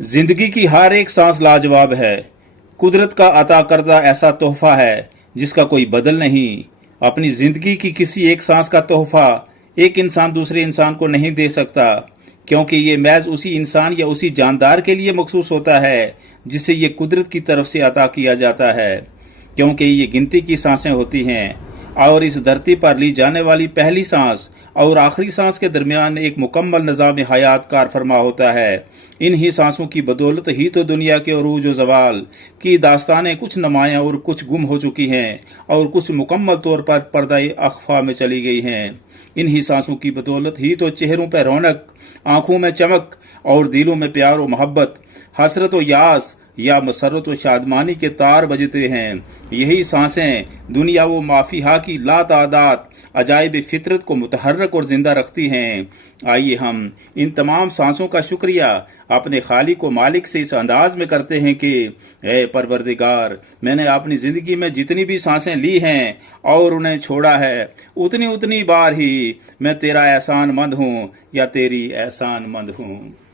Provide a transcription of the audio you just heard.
زندگی کی ہر ایک سانس لاجواب ہے۔ قدرت کا عطا کردہ ایسا تحفہ ہے جس کا کوئی بدل نہیں۔ اپنی زندگی کی کسی ایک سانس کا تحفہ ایک انسان دوسرے انسان کو نہیں دے سکتا، کیونکہ یہ محض اسی انسان یا اسی جاندار کے لیے مخصوص ہوتا ہے جسے یہ قدرت کی طرف سے عطا کیا جاتا ہے۔ کیونکہ یہ گنتی کی سانسیں ہوتی ہیں اور اس دھرتی پر لی جانے والی پہلی سانس اور آخری سانس کے درمیان ایک مکمل نظام حیات کار فرما ہوتا ہے۔ انہی سانسوں کی بدولت ہی تو دنیا کے عروج و زوال کی داستانیں کچھ نمایاں اور کچھ گم ہو چکی ہیں اور کچھ مکمل طور پر پردہ اخوا میں چلی گئی ہیں۔ ان ہی سانسوں کی بدولت ہی تو چہروں پہ رونق، آنکھوں میں چمک اور دلوں میں پیار و محبت، حسرت و یاس یا مسرت و شادمانی کے تار بجتے ہیں۔ یہی سانسیں دنیا و معافیہ کی لا تعداد عجائب فطرت کو متحرک اور زندہ رکھتی ہیں۔ آئیے ہم ان تمام سانسوں کا شکریہ اپنے خالق و مالک سے اس انداز میں کرتے ہیں کہ، اے پروردگار، میں نے اپنی زندگی میں جتنی بھی سانسیں لی ہیں اور انہیں چھوڑا ہے، اتنی اتنی بار ہی میں تیرا احسان مند ہوں یا تیری احسان مند ہوں۔